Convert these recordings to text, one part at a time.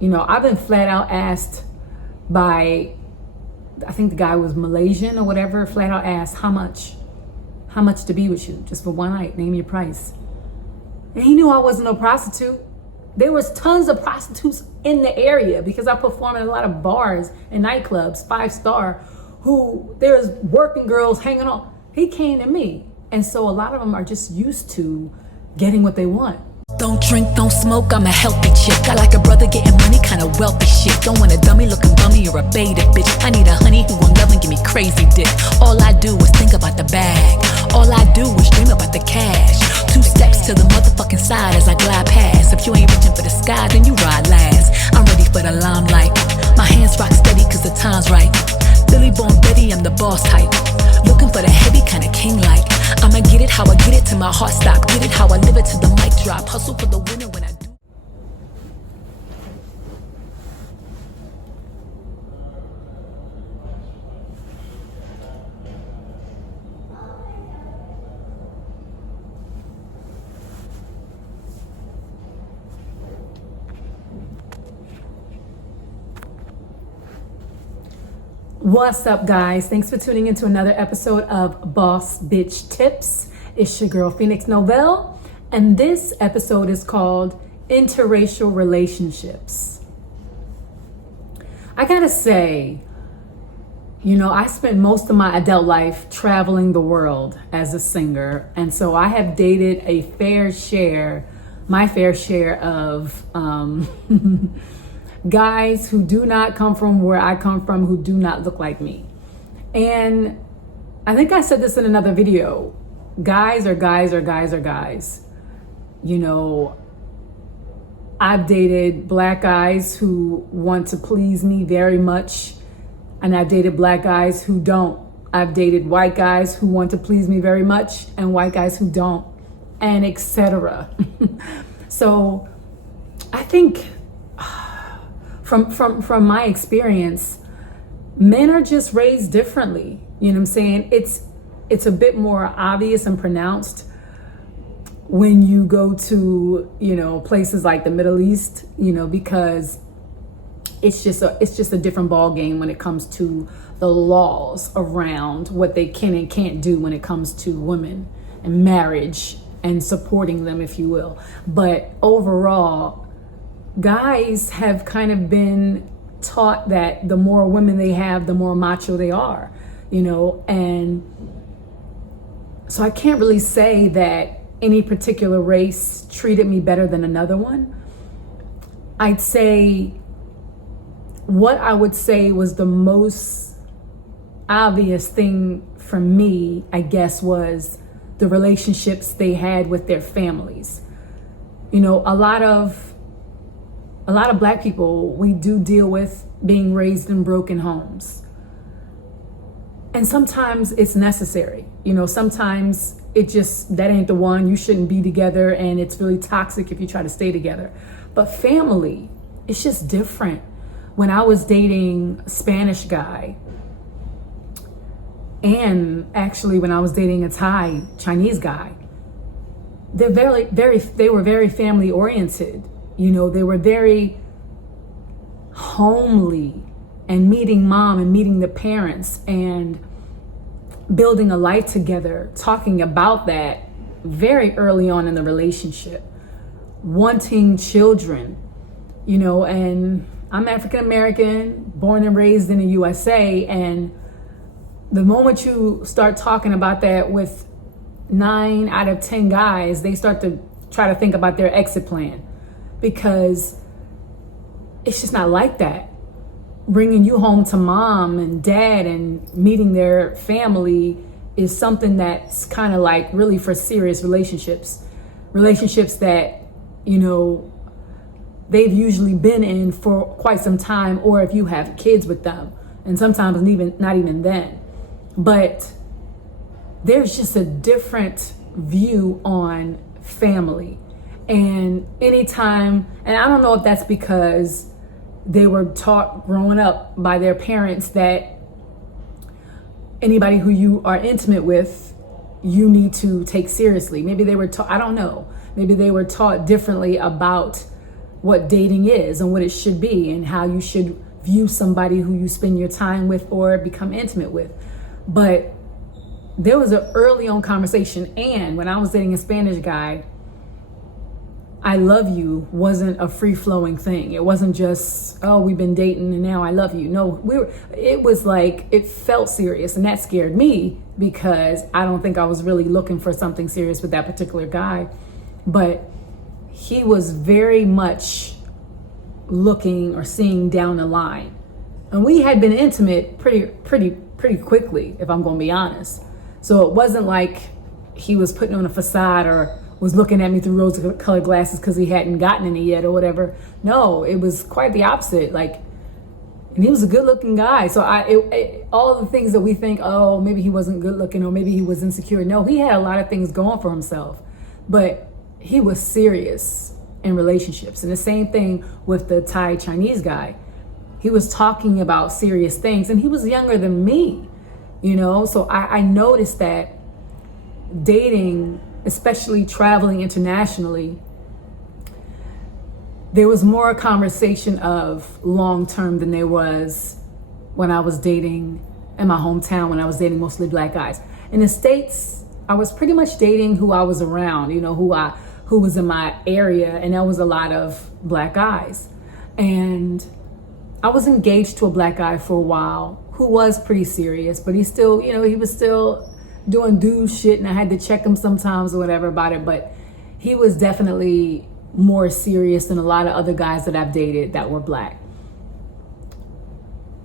I've been flat out asked by, I think the guy was Malaysian or whatever, flat out asked, how much to be with you just for one night, name your price. And he knew I wasn't no prostitute. There was tons of prostitutes in the area because I perform in a lot of bars and nightclubs, 5-star, who there's working girls hanging on. He came to me. And so a lot of them are just used to getting what they want. Don't drink, don't smoke, I'm a healthy chick. I like a brother getting money, kinda wealthy shit. Don't want a dummy looking bummy or a beta bitch. I need a honey who gon' love and give me crazy dick. All I do is think about the bag. All I do is dream about the cash. 2 steps to the motherfucking side as I glide past. If you ain't reaching for the sky, then you ride last. I'm ready for the limelight. My hands rock steady cause the time's right. Billy born Betty, I'm the boss type. Looking for the heavy kinda king-like. I'ma get it how I get it till my heart stop. Get it how I live it till the mic drop. Hustle for the winner when I do. What's up, guys? Thanks for tuning into another episode of Boss Bitch Tips. It's your girl, Phoenix Novell, and this episode is called Interracial Relationships. I gotta say, I spent most of my adult life traveling the world as a singer, and so I have dated my fair share of guys who do not come from where I come from, who do not look like me. And I think I said this in another video. Guys are guys are guys are guys. I've dated black guys who want to please me very much, and I've dated black guys who don't. I've dated white guys who want to please me very much and white guys who don't, and etc. So I think from my experience, men are just raised differently. You know what I'm saying? It's a bit more obvious and pronounced when you go to, places like the Middle East, because it's just a different ball game when it comes to the laws around what they can and can't do when it comes to women and marriage and supporting them, if you will. But overall, guys have kind of been taught that the more women they have, the more macho they are, and so I can't really say that any particular race treated me better than another one. I'd say what I would say was the most obvious thing for me, I guess, was the relationships they had with their families. A lot of black people, we do deal with being raised in broken homes. And sometimes it's necessary. Sometimes that ain't the one. You shouldn't be together, and it's really toxic if you try to stay together. But family, it's just different. When I was dating a Spanish guy, and actually when I was dating a Chinese guy, they were very family oriented. They were very homely, and meeting mom and meeting the parents and building a life together, talking about that very early on in the relationship, wanting children, and I'm African American, born and raised in the USA. And the moment you start talking about that with 9 out of 10 guys, they start to try to think about their exit plan, because it's just not like that. Bringing you home to mom and dad and meeting their family is something that's kind of like really for serious relationships that, they've usually been in for quite some time, or if you have kids with them, and sometimes not even then. But there's just a different view on family. And anytime, and I don't know if that's because they were taught growing up by their parents that anybody who you are intimate with, you need to take seriously. Maybe they were taught, I don't know, maybe they were taught differently about what dating is and what it should be and how you should view somebody who you spend your time with or become intimate with. But there was an early on conversation, and when I was dating a Spanish guy, I love you wasn't a free-flowing thing. It wasn't just, oh, we've been dating and now I love you. No, it was like, it felt serious, and that scared me because I don't think I was really looking for something serious with that particular guy. But he was very much looking or seeing down the line. And we had been intimate pretty quickly, if I'm going to be honest. So it wasn't like he was putting on a facade or was looking at me through rose-colored glasses because he hadn't gotten any yet or whatever. No, it was quite the opposite. Like, and he was a good-looking guy. So all the things that we think, oh, maybe he wasn't good-looking or maybe he was insecure. No, he had a lot of things going for himself. But he was serious in relationships. And the same thing with the Thai Chinese guy. He was talking about serious things, and he was younger than me, you know? So I noticed that dating, especially traveling internationally, there was more conversation of long-term than there was when I was dating in my hometown, when I was dating mostly black guys. In the States, I was pretty much dating who I was around, you know, who was in my area, and there was a lot of black guys. And I was engaged to a black guy for a while who was pretty serious, but he still, you know, he was still doing dude shit, and I had to check him sometimes or whatever about it. But he was definitely more serious than a lot of other guys that I've dated that were black.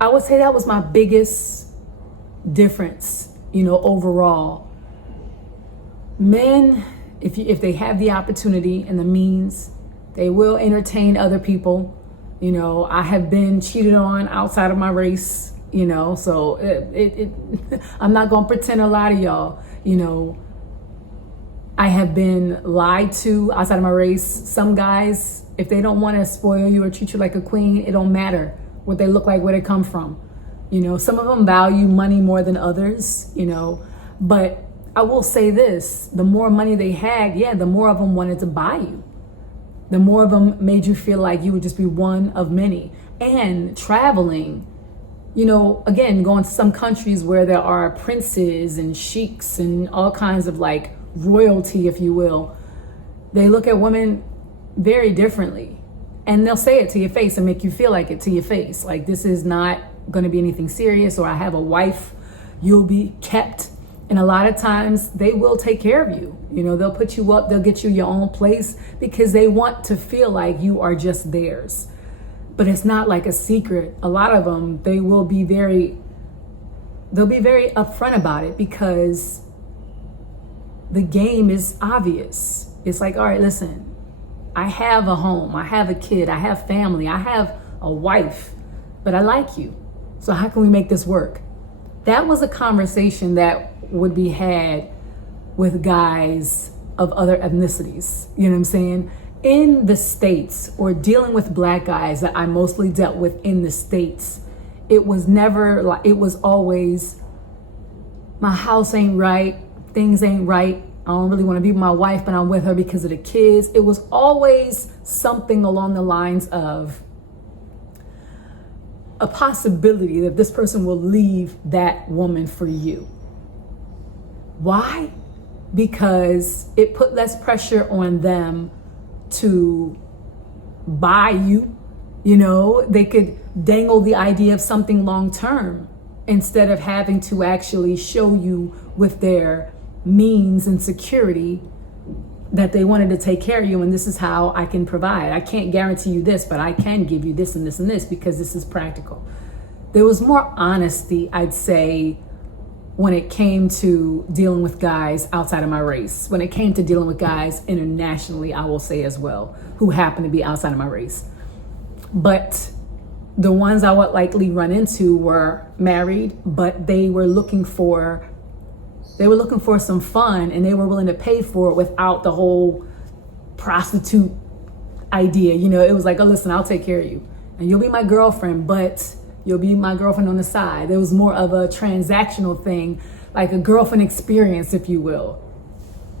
I would say that was my biggest difference, you know, overall. Men, if they have the opportunity and the means, they will entertain other people. You know, I have been cheated on outside of my race, you know, so I'm not going to pretend a lot of y'all, you know, I have been lied to outside of my race. Some guys, if they don't want to spoil you or treat you like a queen, it don't matter what they look like, where they come from. You know, some of them value money more than others, you know, but I will say this, the more money they had, yeah, the more of them wanted to buy you. The more of them made you feel like you would just be one of many. And traveling, you know, again, going to some countries where there are princes and sheiks and all kinds of like royalty, if you will, they look at women very differently. And they'll say it to your face and make you feel like it to your face. Like, this is not going to be anything serious, or I have a wife, you'll be kept. And a lot of times they will take care of you. You know, they'll put you up, they'll get you your own place because they want to feel like you are just theirs. But it's not like a secret. A lot of them, they'll be very upfront about it because the game is obvious. It's like, all right, listen, I have a home, I have a kid, I have family, I have a wife, but I like you. So how can we make this work? That was a conversation that would be had with guys of other ethnicities. You know what I'm saying? In the States, or dealing with black guys that I mostly dealt with in the States, it was never like, it was always, my house ain't right, things ain't right, I don't really want to be with my wife, but I'm with her because of the kids. It was always something along the lines of a possibility that this person will leave that woman for you. Why? Because it put less pressure on them to buy you. You know, they could dangle the idea of something long term instead of having to actually show you with their means and security that they wanted to take care of you, and this is how I can provide. I can't guarantee you this, but I can give you this and this and this because this is practical. There was more honesty, I'd say, when it came to dealing with guys outside of my race. When it came to dealing with guys internationally, I will say as well, who happen to be outside of my race. But the ones I would likely run into were married, but they were looking for some fun, and they were willing to pay for it without the whole prostitute idea. You know, it was like, oh, listen, I'll take care of you and you'll be my girlfriend, but you'll be my girlfriend on the side. There was more of a transactional thing, like a girlfriend experience, if you will.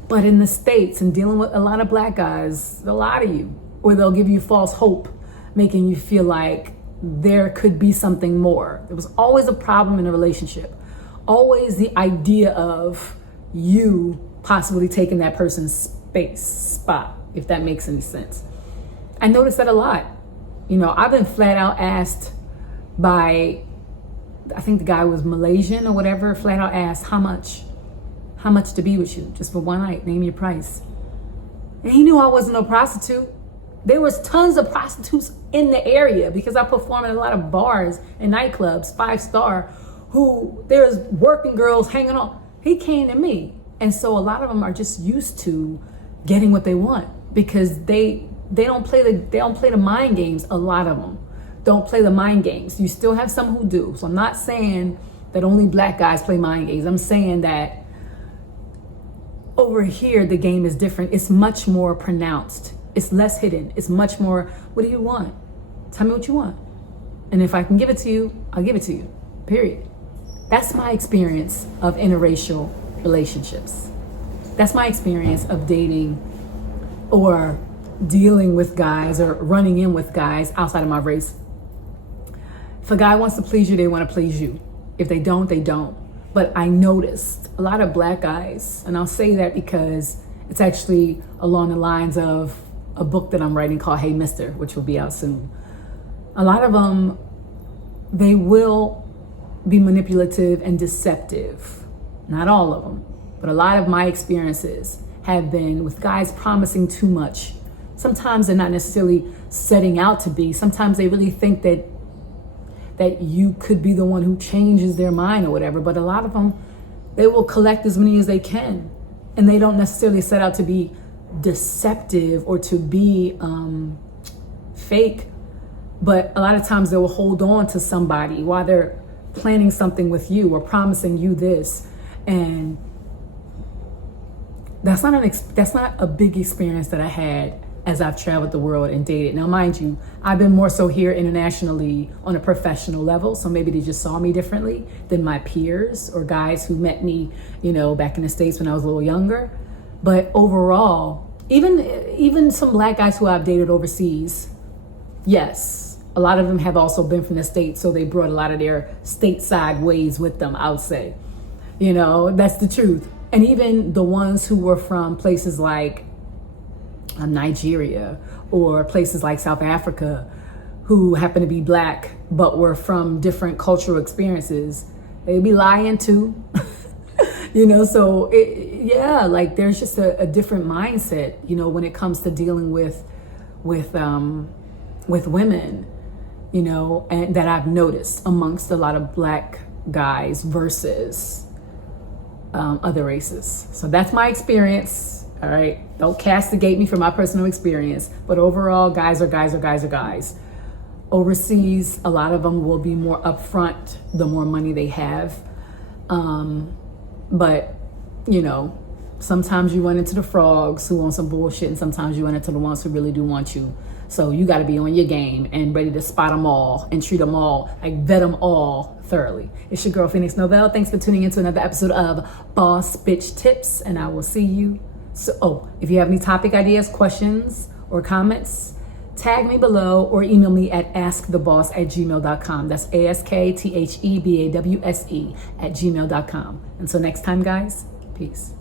But in the States, and dealing with a lot of black guys, a lot of you, or they'll give you false hope, making you feel like there could be something more. There was always a problem in a relationship. Always the idea of you possibly taking that person's spot, if that makes any sense. I noticed that a lot. You know, I've been flat out asked by, I think the guy was Malaysian or whatever, flat out asked, how much to be with you, just for one night, name your price. And he knew I wasn't no prostitute. There was tons of prostitutes in the area because I perform in a lot of bars and nightclubs, 5-star, who there's working girls hanging on. He came to me. And so a lot of them are just used to getting what they want because they don't play the mind games. A lot of them don't play the mind games. You still have some who do. So I'm not saying that only black guys play mind games. I'm saying that over here, the game is different. It's much more pronounced. It's less hidden. It's much more, what do you want? Tell me what you want. And if I can give it to you, I'll give it to you, period. That's my experience of interracial relationships. That's my experience of dating or dealing with guys or running in with guys outside of my race. If a guy wants to please you, they want to please you. If they don't, they don't. But I noticed a lot of black guys, and I'll say that because it's actually along the lines of a book that I'm writing called Hey Mister, which will be out soon. A lot of them, they will be manipulative and deceptive. Not all of them, but a lot of my experiences have been with guys promising too much. Sometimes they're not necessarily setting out to be. Sometimes they really think that you could be the one who changes their mind or whatever. But a lot of them, they will collect as many as they can. And they don't necessarily set out to be deceptive or to be fake. But a lot of times they will hold on to somebody while they're planning something with you or promising you this. And that's not a big experience that I had as I've traveled the world and dated. Now, mind you, I've been more so here internationally on a professional level. So maybe they just saw me differently than my peers or guys who met me, you know, back in the States when I was a little younger. But overall, even some black guys who I've dated overseas, yes, a lot of them have also been from the States. So they brought a lot of their stateside ways with them, I would say. You know, that's the truth. And even the ones who were from places like Nigeria or places like South Africa who happen to be black but were from different cultural experiences, they'd be lying too. You know, so like there's just a different mindset, you know, when it comes to dealing with women, you know, and that I've noticed amongst a lot of black guys versus other races. So that's my experience. All right. Don't castigate me for my personal experience. But overall, guys are guys are guys are guys. Overseas, a lot of them will be more upfront the more money they have. But, you know, sometimes you run into the frogs who want some bullshit, and sometimes you run into the ones who really do want you. So you got to be on your game and ready to spot them all and treat them all, like vet them all thoroughly. It's your girl, Phoenix Novell. Thanks for tuning into another episode of Boss Bitch Tips, and I will see you. So, if you have any topic ideas, questions, or comments, tag me below or email me at asktheboss@gmail.com. That's ASKTHEBAWSE@gmail.com. Until next time, guys, peace.